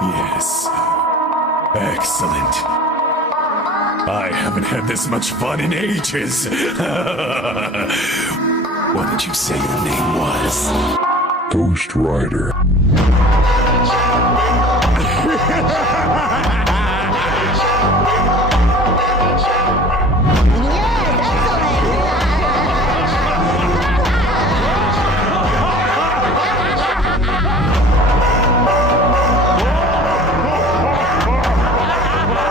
Yes. Excellent. I haven't had this much fun in ages. What did you say your name was? Ghost Rider.